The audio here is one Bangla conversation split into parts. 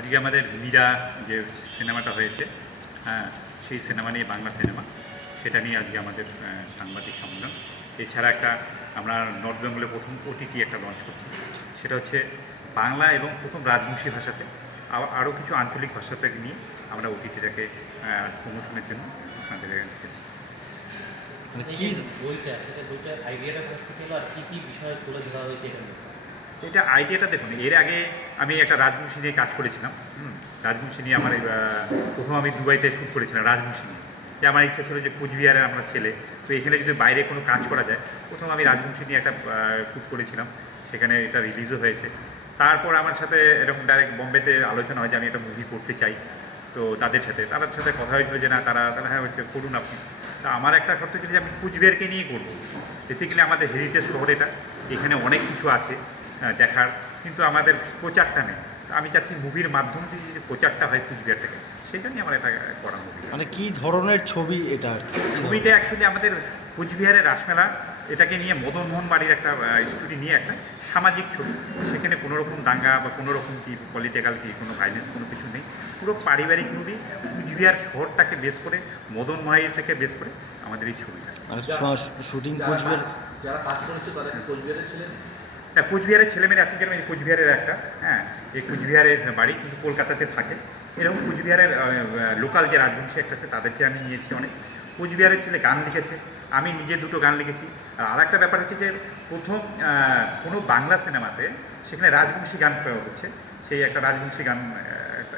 আজকে আমাদের মীরা যে সিনেমাটা হয়েছে, হ্যাঁ, সেই সিনেমা নিয়ে, বাংলা সিনেমা, সেটা নিয়ে আজকে আমাদের সাংবাদিক সম্মেলন। এছাড়া একটা আমরা নর্থ বেঙ্গলে প্রথম ওটিটি একটা লঞ্চ করছি, সেটা হচ্ছে বাংলা এবং প্রথম রাজবংশী ভাষাতে, আরও কিছু আঞ্চলিক ভাষাতে নিয়ে আমরা ওটিটিটাকে প্রমোশনের জন্য আপনাদের রেখেছি। মানে কি বইটা, সেটা বইটার আইডিয়াটা কোথা থেকে এলো আর কী কী বিষয় তুলে ধরা হয়েছে এটার মধ্যে? এটা আইডিয়াটা দেখুন, এর আগে আমি একটা রাজবংশী নিয়ে কাজ করেছিলাম। রাজবংশী নিয়ে আমার প্রথম আমি দুবাইতে শ্যুট করেছিলাম রাজবংশী নিয়ে। যে আমার ইচ্ছা ছিল যে কুচবিহারের আমরা ছেলে, তো এখানে যদি বাইরে কোনো কাজ করা যায়, প্রথম আমি রাজবংশী নিয়ে একটা শ্যুট করেছিলাম, সেখানে এটা রিলিজও হয়েছে। তারপর আমার সাথে এরকম ডাইরেক্ট বোম্বেতে আলোচনা হয় যে আমি একটা মুভি করতে চাই, তো তাদের সাথে কথা হয়েছিল যে না, তারা হ্যাঁ হচ্ছে করুন আপনি। তা আমার একটা শর্ত ছিল যে আমি কুচবিহারকে নিয়ে করবো। বেসিক্যালি আমাদের হেরিটেজ শহর এটা, এখানে অনেক কিছু আছে দেখার, কিন্তু আমাদের প্রচারটা নেই। আমি চাচ্ছি মুভির মাধ্যম দিয়ে যদি প্রচারটা হয় কুচবিহার থেকে, সেই জন্যই আমার এটা করা মুভি। মানে কি ধরনের ছবি এটা? ছবিটা অ্যাকচুয়ালি আমাদের কুচবিহারের রাসমেলা, এটাকে নিয়ে মদন মোহন বাড়ির একটা স্টোরি নিয়ে একটা সামাজিক ছবি। সেখানে কোনো রকম দাঙ্গা বা কোনো রকম কি পলিটিক্যাল কি কোনো ভাইলেন্স কোনো কিছু নেই, পুরো পারিবারিক মুভি। কুচবিহার শহরটাকে বেস করে, মদন মোহন থেকে বেস করে আমাদের এই ছবিটা। মানে শুটিং কুচবিহার যারা কাজ করেছে তারা কি কোচবিহারের ছিলেন? হ্যাঁ, কুচবিহারের ছেলেমেয়েরা আছে, যেমন এই কুচবিহারের একটা, হ্যাঁ, এই কুচবিহারের বাড়ি কিন্তু কলকাতাতে থাকে। এরকম কুচবিহারের লোকাল যে রাজবংশী একটা আছে, তাদেরকে আমি নিয়েছি অনেক। কুচবিহারের ছেলে গান লিখেছে, আমি নিজে দুটো গান লিখেছি। আর একটা ব্যাপার হচ্ছে যে প্রথম কোনো বাংলা সিনেমাতে সেখানে রাজবংশী গান প্রয়োগ হচ্ছে, সেই একটা রাজবংশী গান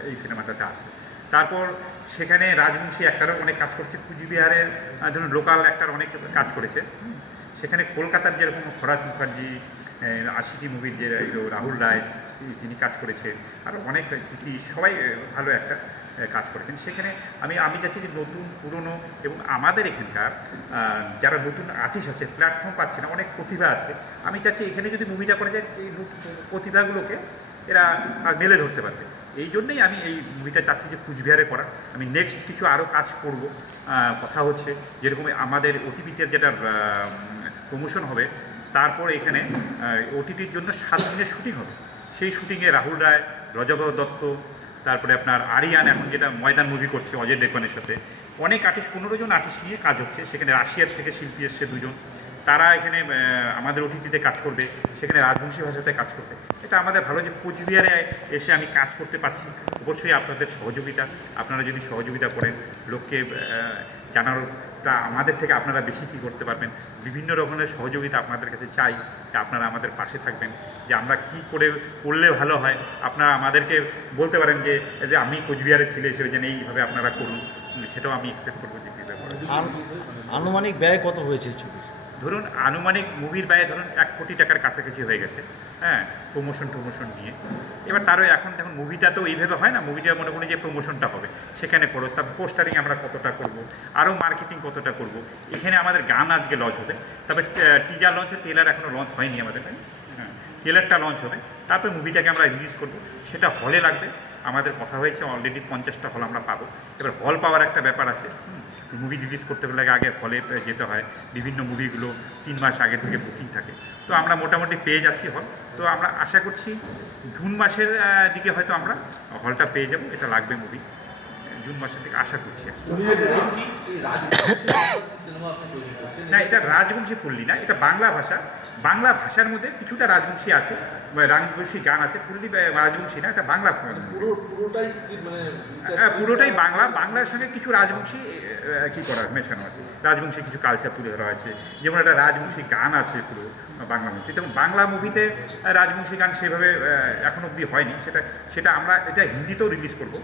এই সিনেমাটাতে আছে। তারপর সেখানে রাজবংশী একটারও অনেক কাজ করছে, কুচবিহারের ধরুন লোকাল একটার অনেক কাজ করেছে। সেখানে কলকাতার যেরকম খরাজ মুখার্জি, আশিকি মুভির যে রাহুল রায়, তিনি কাজ করেছেন, আর অনেক সবাই ভালো একটা কাজ করেছেন। সেখানে আমি চাচ্ছি যে নতুন পুরনো এবং আমাদের এখানকার যারা নতুন আর্টিস্ট আছে, প্ল্যাটফর্ম পাচ্ছে না, অনেক প্রতিভা আছে, আমি চাচ্ছি এখানে যদি মুভিটা করে যায়, এই প্রতিভাগুলোকে এরা মেলে ধরতে পারবে। এই জন্যই আমি এই মুভিটা চাচ্ছি যে কুচবিহারে করা। আমি নেক্সট কিছু আরও কাজ করব, কথা হচ্ছে যেরকম আমাদের ওটিপিতে যেটা প্রমোশন হবে, তারপর এখানে ওটিটির জন্য 7 দিনের শুটিং হবে। সেই শুটিংয়ে রাহুল রায়, রজব দত্ত, তারপরে আপনার আরিয়ান, এখন যেটা ময়দান মুভি করছে অজয় দেবগনের সাথে, অনেক আর্টিস্ট, 15 জন আর্টিস্ট নিয়ে কাজ হচ্ছে। সেখানে রাশিয়ার থেকে শিল্পী এসছে 2 জন, তারা এখানে আমাদের ওটিটিতে কাজ করবে, সেখানে রাজবংশী ভাষাতে কাজ করবে। এটা আমাদের ভালো যে কুচবিহারে এসে আমি কাজ করতে পারছি। অবশ্যই আপনাদের সহযোগিতা, আপনারা যদি সহযোগিতা করেন, লোককে জানানোটা আমাদের থেকে আপনারা বেশি কী করতে পারবেন। বিভিন্ন রকমের সহযোগিতা আপনাদের কাছে চাই, যে আপনারা আমাদের পাশে থাকবেন, যে আমরা কি করলে ভালো হয়। আপনারা আমাদেরকে বলতে পারেন যে আমি কোচবিহারের ছেলে হিসেবে যেন এইভাবে আপনারা করুন, সেটাও আমি এক্সপেক্ট করবো যে কীভাবে করেন। আনুমানিক ব্যয় কত হয়েছে এই ছবি? ধরুন আনুমানিক মুভির ব্যয় ধরুন 1 কোটি টাকার কাছাকাছি হয়ে গেছে, হ্যাঁ, প্রমোশন নিয়ে। এবার তারও এখন দেখুন মুভিটা তো এইভাবে হয় না, মুভিটা মনে করি যে প্রমোশনটা হবে, সেখানে খরচ, তারপর পোস্টারিং আমরা কতটা করব, আরও মার্কেটিং কতটা করব। এখানে আমাদের গান আজকে লঞ্চ হবে, তবে টিজার লঞ্চ, ট্রেলার এখনও লঞ্চ হয়নি আমাদের, হ্যাঁ, ট্রেলারটা লঞ্চ হবে, তারপরে মুভিটাকে আমরা রিলিজ করব। সেটা হলে লাগবে, আমাদের কথা হয়েছে অলরেডি 50টা হল আমরা পাবো। এবার হল পাওয়ার একটা ব্যাপার আছে, মুভি রিলিজ করতে গেলে আগে হলে যেতে হয়, বিভিন্ন মুভিগুলো 3 মাস আগে থেকে বুকিং থাকে, তো আমরা মোটামুটি পেয়ে যাচ্ছি হল। তো আমরা আশা করছি জুন মাসের দিকে হয়তো আমরা হলটা পেয়ে যাব, এটা লাগবে মুভি জুন মাসের দিকে আশা করছি। না, এটা রাজবংশী ফুল্লি না, এটা বাংলা ভাষা। বাংলা ভাষার মধ্যে কিছুটা রাজবংশী আছে, রাজবংশী গান আছে, ফুল্লি রাজবংশী না, এটা বাংলা। পুরোটাই বাংলা, বাংলার সঙ্গে কিছু রাজবংশী কী করা মেশানো আছে, রাজবংশী কিছু কালচার তুলে ধরা আছে। যেমন একটা রাজবংশী গান আছে পুরো বাংলা মুভি, যেমন বাংলা মুভিতে রাজবংশী গান সেভাবে এখনো অবধি হয়নি। সেটা আমরা এটা হিন্দিতেও রিলিজ করব,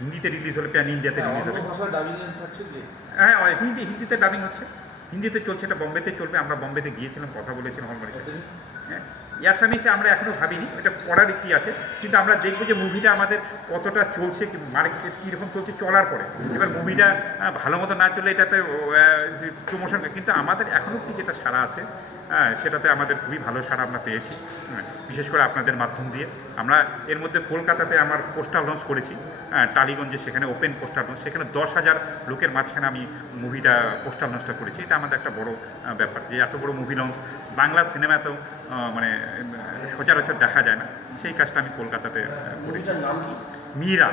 হিন্দিতে রিলিজ হলে প্যান ইন্ডিয়াতে রিলিজ হবে। হ্যাঁ, হিন্দিতে ডাবিং হচ্ছে, হিন্দিতে চলছে, এটা বোম্বেতে চলবে। আমরা বোম্বেতে গিয়েছিলাম, কথা বলেছিলাম হলমার্কের। হ্যাঁ, অ্যাসামিসে আমরা এখনও ভাবিনি, এটা পড়ার ইতি আছে, কিন্তু আমরা দেখবো যে মুভিটা আমাদের কতটা চলছে, মার্কেট কীরকম চলছে চলার পরে। এবার মুভিটা ভালো মতো না চললে এটাতে প্রমোশন, কিন্তু আমাদের এখনও কি যেটা সারা আছে, হ্যাঁ, সেটাতে আমাদের খুবই ভালো সারা আমরা পেয়েছি, বিশেষ করে আপনাদের মাধ্যম দিয়ে। আমরা এর মধ্যে কলকাতাতে আমার পোস্টার লঞ্চ করেছি, টালিগঞ্জে, সেখানে ওপেন পোস্টার লঞ্চ, সেখানে 10,000 লোকের মাঝখানে আমি মুভিটা পোস্টার লঞ্চটা করেছি। এটা আমাদের একটা বড় ব্যাপার, যে এত বড় মুভি লঞ্চ বাংলা সিনেমাতেও মানে সচরাচর দেখা যায় না, সেই কাজটা আমি কলকাতাতে করেছি। নাম কি? মীরা,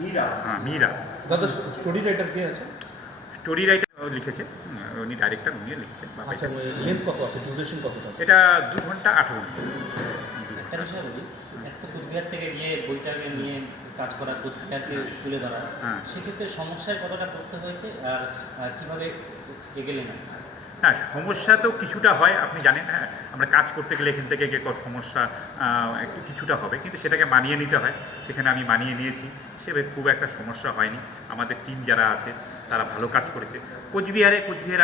মীরা। হ্যাঁ মীরা। দাদা স্টোরি রাইটার কে আছে? স্টোরি রাইটার লিখেছে, উনি ডাইরেক্টর, উনি লিখেছেন। আচ্ছা, লেন্থ কত আছে, ডিউরেশন কতটা? এটা 2 ঘন্টা 18 মিনিট। একটা বিষয় বলি, এক তো কোচবিহার থেকে গিয়ে বইটাকে নিয়ে কাজ করা, কোচবিহারকে তুলে ধরা, হ্যাঁ। সেক্ষেত্রে সমস্যায় কতটা পড়তে হয়েছে আর কীভাবে এগেলেন না? না, সমস্যা তো কিছুটা হয়, আপনি জানেন। হ্যাঁ, আমরা কাজ করতে গেলে এখান থেকে গিয়ে সমস্যা একটু কিছুটা হবে, কিন্তু সেটাকে মানিয়ে নিতে হয়। সেখানে আমি মানিয়ে নিয়েছি, সেভাবে খুব একটা সমস্যা হয়নি। আমাদের টিম যারা আছে তারা ভালো কাজ করেছে। কোচবিহারে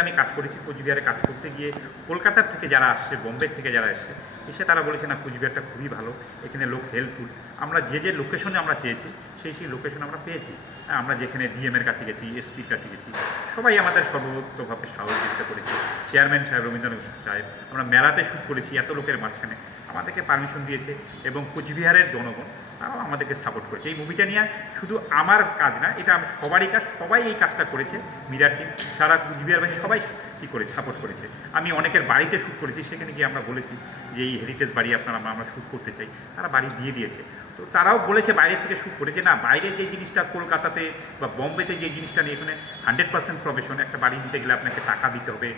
আমি কাজ করেছি। কোচবিহারে কাজ করতে গিয়ে কলকাতার থেকে যারা আসছে, বোম্বে থেকে যারা এসছে, এসে তারা বলেছে না কুচবিহারটা খুবই ভালো, এখানে লোক হেল্পফুল। আমরা যে লোকেশনে আমরা চেয়েছি সেই লোকেশন আমরা পেয়েছি। আমরা যেখানে ডিএমের কাছে গেছি, এসপির কাছে গেছি, সবাই আমাদের সর্বোত্তভাবে সহযোগিতা করেছে। চেয়ারম্যান সাহেব, রবীন্দ্রনাথ সাহেব, আমরা মেলাতে শ্যুট করেছি এত লোকের মাঝখানে, আমাদেরকে পারমিশন দিয়েছে। এবং কোচবিহারের জনগণ তারাও আমাদেরকে সাপোর্ট করেছে। এই মুভিটা নিয়ে শুধু আমার কাজ না, এটা সবারই কাজ, সবাই এই কাজটা করেছে। মীরা টিম, সারা কুচবিহার ভাই সবাই কী করে সাপোর্ট করেছে। আমি অনেকের বাড়িতে শ্যুট করেছি, সেখানে গিয়ে আমরা বলেছি যে এই হেরিটেজ বাড়ি আপনারা আমরা শ্যুট করতে চাই, তারা বাড়ি দিয়ে দিয়েছে। তো তারাও বলেছে বাইরের থেকে শ্যুট করেছে, না বাইরে যে জিনিসটা কলকাতাতে বা বম্বেতে যে জিনিসটা নিয়ে এখানে 100% প্রফেশন, একটা বাড়ি নিতে গেলে আপনাকে টাকা দিতে হবে,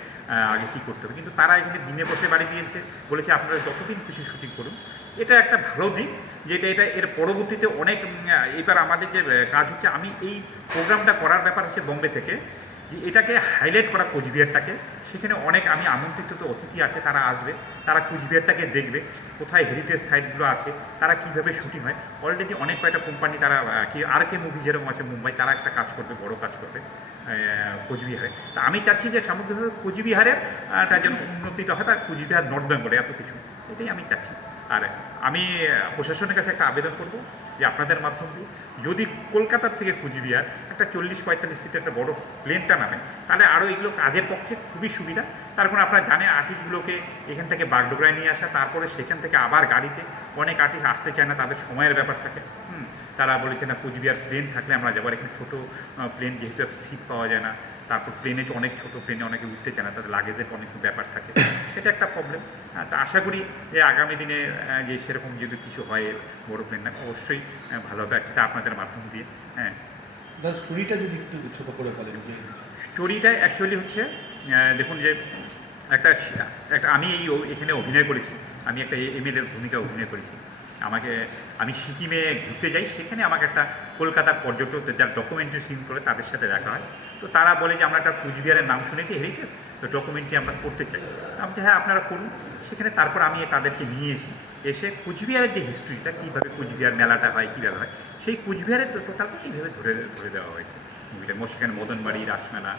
আগে কী করতে হবে, কিন্তু তারা এখানে দিনে বসে বাড়ি দিয়েছে। বলেছে আপনারা যতদিন খুশি শুটিং করুন। এটা একটা ভালো দিক, যেটা এর পরবর্তীতে অনেক এবার আমাদের যে কাজ হচ্ছে, আমি এই প্রোগ্রামটা করার ব্যাপার হচ্ছে বোম্বে থেকে, যে এটাকে হাইলাইট করা কোচবিহারটাকে। সেখানে অনেক আমি আমন্ত্রিত তো অতিথি আছে, তারা আসবে, তারা কোচবিহারটাকে দেখবে, কোথায় হেরিটেজ সাইটগুলো আছে, তারা কীভাবে শুটিং হয়। অলরেডি অনেক কয়টা কোম্পানি, তারা আর কে মুভি যেরকম আছে মুম্বাই, তারা একটা কাজ করবে, বড় কাজ করবে কোচবিহারে। তা আমি চাচ্ছি যে সামগ্রিকভাবে কোচবিহারের যেন উন্নতিটা হয়, বা কোচবিহার নর্থ বেঙ্গলে এত কিছু, এটাই আমি চাচ্ছি। আর আমি প্রশাসনের কাছে একটা আবেদন করব যে আপনাদের মাধ্যম দিয়ে যদি কলকাতার থেকে কুচবিহার একটা 40-45 সিটের একটা বড় প্লেনটা নামে, তাহলে আরও এগুলো কাজের পক্ষে খুবই সুবিধা। তারপরে আপনারা জানেন আর্টিস্টগুলোকে এখান থেকে বাগডোগরায় নিয়ে আসা, তারপরে সেখান থেকে আবার গাড়িতে, অনেক আর্টিস্ট আসতে চায় না, তাদের সময়ের ব্যাপার থাকে। তারা বলেছে না কুচবিহার প্লেন থাকলে আমরা যাবো। এখানে ছোটো প্লেন যেহেতু সিট পাওয়া যায় না, তারপর প্লেনে অনেক ছোটো প্লেনে অনেকে উঠতে চায় না, তাদের লাগেজের অনেক ব্যাপার থাকে, সেটা একটা প্রবলেম। তা আশা করি যে আগামী দিনে যে সেরকম যদি কিছু হয় বড় প্লেন না, অবশ্যই ভালো হবে, সেটা আপনাদের মাধ্যম দিয়ে। হ্যাঁ, দাদা স্টোরিটা যদি একটু ছোটো করে বলেন। যে স্টোরিটা অ্যাকচুয়ালি হচ্ছে, দেখুন যে একটা আমি এখানে অভিনয় করেছি, আমি একটা এমএলএর ভূমিকা অভিনয় করেছি। আমি সিকিমে ঘুরতে যাই, সেখানে আমাকে একটা কলকাতার পর্যটক যারা ডকুমেন্টারি সিন করে তাদের সাথে দেখা হয়। তো তারা বলে যে আমরা একটা কুচবিহারের নাম শুনেছি হেরিটেজ, তো ডকুমেন্টারি আমরা করতে চাই। আমি বলছি হ্যাঁ আপনারা করুন। সেখানে তারপর আমি তাদেরকে নিয়ে এসে কুচবিহারের যে হিস্ট্রিটা, কীভাবে কুচবিহার মেলাটা হয়, কীভাবে হয়, সেই কুচবিহারের টোটালটা এইভাবে ধরে দেওয়া হয়েছে মুভিটা। সেখানে মদনবাড়ি, রাসমেলা।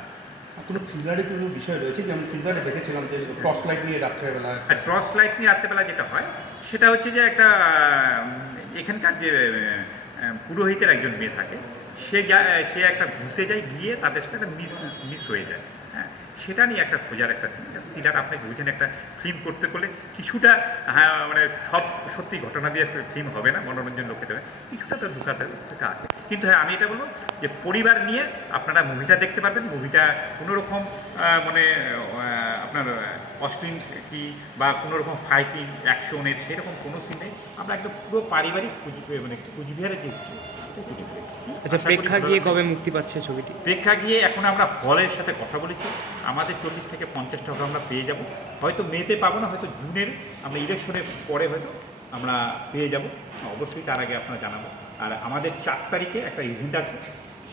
কোনো থ্রিলারে কোনো বিষয় রয়েছে, যেমন থ্রিলারে দেখেছিলাম যে টর্চ লাইট নিয়ে রাত্রেবেলা। আর টর্চ লাইট নিয়ে রাত্রেবেলা যেটা হয় সেটা হচ্ছে যে একটা এখানকার যে পুরোহিতের একজন মেয়ে থাকে, সে একটা ঘুরতে যায়, গিয়ে তাদের সাথে একটা মিস হয়ে যায়। হ্যাঁ, সেটা নিয়ে একটা খোঁজার একটা থ্রিলার। আপনি বুঝেন একটা ফিল্ম করতে করলে কিছুটা, হ্যাঁ মানে সব সত্যি ঘটনা দিয়ে ফিল্ম হবে না, মনোরঞ্জন লোক খেতে হবে, কিছুটা তো ঢুকাতে আছে। কিন্তু হ্যাঁ, আমি এটা বলবো যে পরিবার নিয়ে আপনারা মুভিটা দেখতে পারবেন। মুভিটা কোনোরকম মানে আপনার অশ্লীল কি বা কোনোরকম ফাইটিং অ্যাকশনের সেরকম কোনো সিন নেই। আমরা একদম পুরো পারিবারিক মানে কুচবিহারের যে হিস্ট্রি তুলে ধরেছি। আচ্ছা, প্রেক্ষাগৃহে কবে মুক্তি পাচ্ছে ছবিটি? প্রেক্ষাগৃহে এখন আমরা হলের সাথে কথা বলেছি, আমাদের 40 থেকে 50টা হল আমরা পেয়ে যাব। হয়তো মেতে পাবো না, হয়তো জুনের আমরা ইলেকশনের পরে হয়তো আমরা পেয়ে যাব, অবশ্যই তার আগে আপনারা জানাবো। আর আমাদের 4 তারিখে একটা ইভেন্ট আছে,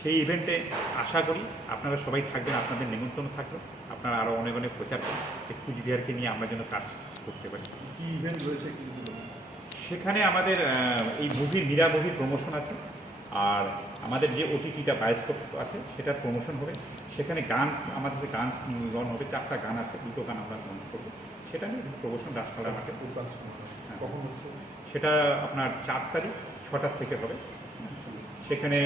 সেই ইভেন্টে আশা করি আপনারা সবাই থাকবেন, আপনাদের নিমন্ত্রণ থাকবে, আপনারা আরও অনেক অনেক প্রচার করুন যে কুচবিহারকে নিয়ে আমরা যেন কাজ করতে পারি। কী ইভেন্ট রয়েছে? সেখানে আমাদের এই মীরা মুভির প্রমোশন আছে, আর আমাদের যে ওটিটিটা বায়োস্কোপ আছে সেটার প্রমোশন হবে। সেখানে আমাদের গান লন হবে, 4টা গান আছে, 2টো গান আমরা লঞ্চ করবো। সেটা নিয়ে প্রমোশন রাজপালা মাঠে কখন হচ্ছে? সেটা আপনার 4 তারিখ 6টার থেকে হবে। সেখানে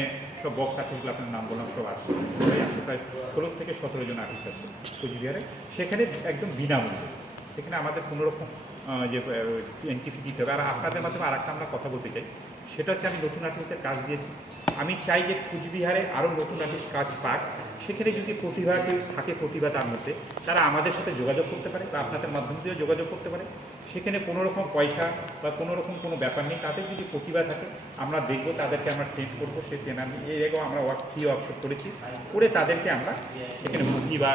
সব বক্স আর্টিস্টগুলো আপনার নাম বললাম, সব আসছে, সবাই আসছে, প্রায় 16 থেকে 17 জন আর্টিস্ট আছে কুচবিহারে। সেখানে একদম বিনামূল্যে, সেখানে আমাদের কোনোরকম যে এন্ট্রি ফি দিতে হবে। আর আপনাদের মাধ্যমে আর একটা আমরা কথা বলতে চাই, সেটা হচ্ছে আমি নতুন আর্টিস্টের কাজ দিয়েছি, আমি চাই যে কুচবিহারে আরও নতুন আর্টিস্ট কাজ পাক। সেখানে যদি প্রতিভা কেউ থাকে, প্রতিভা তার মধ্যে, তারা আমাদের সাথে যোগাযোগ করতে পারে বা আপনাদের মাধ্যম দিয়েও যোগাযোগ করতে পারে। সেখানে কোনো রকম পয়সা বা কোনো রকম কোনো ব্যাপার নেই। তাদের যদি প্রতিভা থাকে আমরা দেখব, তাদেরকে আমরা ট্রেন করবো। সে ট্রেন আমি এর আগেও আমরা ফ্রি ওয়ার্কশপ করেছি, করে তাদেরকে আমরা সেখানে মুভি বা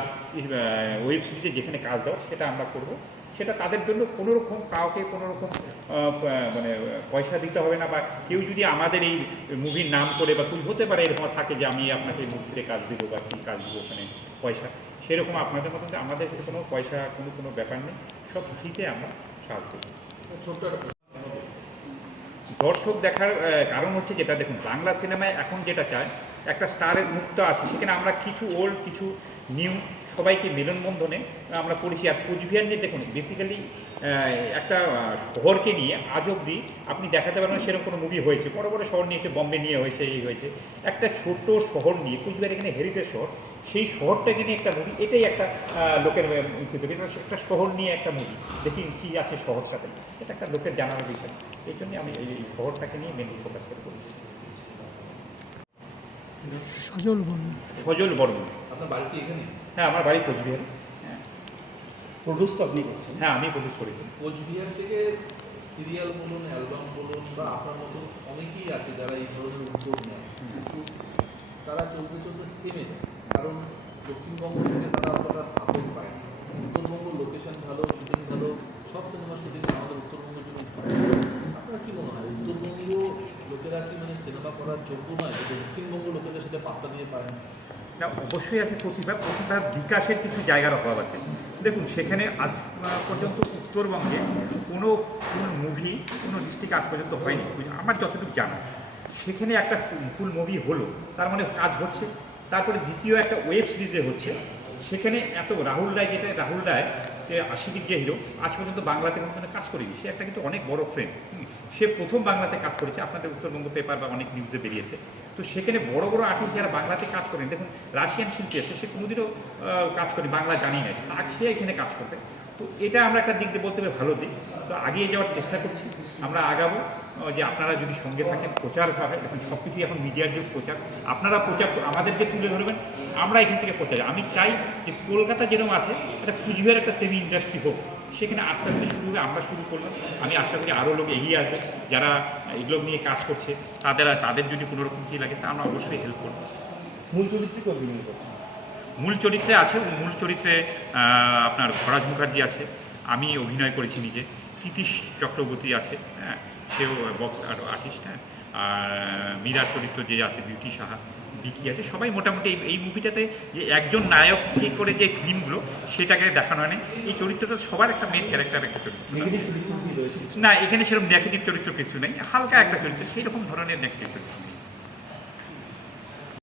ওয়েব সিরিজে যেখানে কাজ দাও সেটা আমরা করব। সেটা তাদের জন্য কোনো রকম কাউকে কোনো রকম মানে পয়সা দিতে হবে না, বা কেউ যদি আমাদের এই মুভির নাম করে বা কুछ হতে পারে এরকম থাকে যে আমি আপনাকে মুভিতে কাজ দেবো বা কী কাজ দেবো ওখানে পয়সা, সেরকম আপনাদের মতন আমাদের কোনো পয়সা কোনো ব্যাপার নেই, সব ফ্রিতে আমরা সাহায্য করি। ছোট্ট একটা দর্শক দেখার কারণ হচ্ছে যেটা, দেখুন বাংলা সিনেমায় এখন যেটা চায় একটা স্টারের মুখটা আছে, সেখানে আমরা কিছু ওল্ড কিছু নিউ সবাইকে মেলনবন্ধনে আমরা করেছি। আর কোচবিহার নিয়ে দেখুন বেসিক্যালি একটা শহরকে নিয়ে আজ অবধি আপনি দেখাতে পারবেন সেরকম কোনো মুভি হয়েছে। বড় বড় শহর নিয়েছে, বম্বে নিয়ে হয়েছে, এই হয়েছে। একটা ছোট শহর নিয়ে, কোচবিহার এখানে হেরিটেজ শহর, সেই শহরটাকে নিয়ে একটা মুভি, এটাই একটা লোকের একটা শহর নিয়ে একটা মুভি। দেখি কী আছে শহরটাতে, এটা একটা লোকের জানার বিষয়। এই জন্যে আমি এই শহরটাকে নিয়ে মেনলি ফোকাস করে করেছি। সজল বর্মন। আপনার বাড়ি কি এখানে? হ্যাঁ, আমার বাড়ি কোচবিহার। হ্যাঁ প্রডিউস তো আপনি করছেন। হ্যাঁ, আমি প্রডিউস করেছি। কোচবিহার থেকে সিরিয়াল বলুন, অ্যালবাম বলুন, বা আপনার মতো অনেকেই আছে যারা এই ধরনের উদ্যোগ নেয়, কিন্তু তারা চলতে চলতে থেমে যায়, কারণ দক্ষিণবঙ্গ থেকে তারা অতটা সাপোর্ট পায় না। উত্তরবঙ্গ লোকেশন ভালো, শুটিং ভালো, সব সিনেমার শুটিং আমাদের উত্তরবঙ্গের জন্য ভালো। আপনার কি মনে হয় উত্তরবঙ্গীয় লোকেরা কি মানে সিনেমা করার যোগ্য নয়, যে দক্ষিণবঙ্গ লোকেদের সাথে পাত্তা দিয়ে পারে না? না, অবশ্যই আছে প্রতিভার বিকাশের কিছু জায়গার অভাব আছে। দেখুন সেখানে আজ পর্যন্ত উত্তরবঙ্গে কোনো ফুল মুভি কোনো ডিস্ট্রিক্ট আজ পর্যন্ত হয়নি আমার যতটুকু জানা। সেখানে একটা ফুল মুভি হলো, তার মানে কাজ হচ্ছে। তারপরে দ্বিতীয় একটা ওয়েব সিরিজে হচ্ছে, সেখানে এত রাহুল রায় যে আশিদিক যে হিরো, আজ পর্যন্ত বাংলাতে কোনো কাজ করেনি। সে একটা কিন্তু অনেক বড় ফ্রেন্ড, সে প্রথম বাংলাতে কাজ করেছে, আপনাদের উত্তরবঙ্গ পেপার বা অনেক নিউজে বেরিয়েছে। তো সেখানে বড় বড় আর্টিস্ট যারা বাংলাতে কাজ করেন, দেখুন রাশিয়ান শিল্পী আছে, সে কোনোদিনও কাজ করে বাংলা জানি না, তাকে সে এখানে কাজ করবে। তো এটা আমরা একটা দিক দিয়ে বলতে হবে ভালো দিক। তো আগিয়ে যাওয়ার চেষ্টা করছি, আমরা আগাবো। যে আপনারা যদি সঙ্গে থাকেন, প্রচার হয়, এখন সব কিছুই এখন মিডিয়ার যুগ, প্রচার আপনারা প্রচার আমাদেরকে তুলে ধরবেন, আমরা এখান থেকে প্রচার। আমি চাই যে কলকাতা যেরকম আছে একটা কুচবিহার একটা সেমি ইন্ডাস্ট্রি হোক, সেখানে আস্তে আস্তে শুরু হবে। আমরা শুরু করলাম, আমি আশা করি আরও লোক এগিয়ে আসবে যারা এগুলো নিয়ে কাজ করছে। তাদের যদি কোনো রকম কী লাগে তা আমরা অবশ্যই হেল্প করবো। মূল চরিত্রে কেউ অভিনয় করছেন? মূল চরিত্রে আছে, মূল চরিত্রে আপনার খরাজ মুখার্জি আছে, আমি অভিনয় করেছি নিজে, কীতিশ চক্রবর্তী আছে, হ্যাঁ সেও বক্স আর্টিস্ট, হ্যাঁ, আর মীরার চরিত্র যে আছে বিউটি সাহা, বিকি আছে, সবাই মোটামুটি এই মুভিটাতে যে একজন নায়ক ঠিক করে যে ফিল্মগুলো সেটাকে দেখানো হয় না। এই চরিত্রটা সবার একটা মেন ক্যারেক্টার, একটা চরিত্র। নেগেটিভ চরিত্র কি রয়েছে? না, এখানে সেরকম নেগেটিভ চরিত্র কিছু নেই, হালকা একটা চরিত্র, সেই রকম ধরনের নেগেটিভ চরিত্র নেই।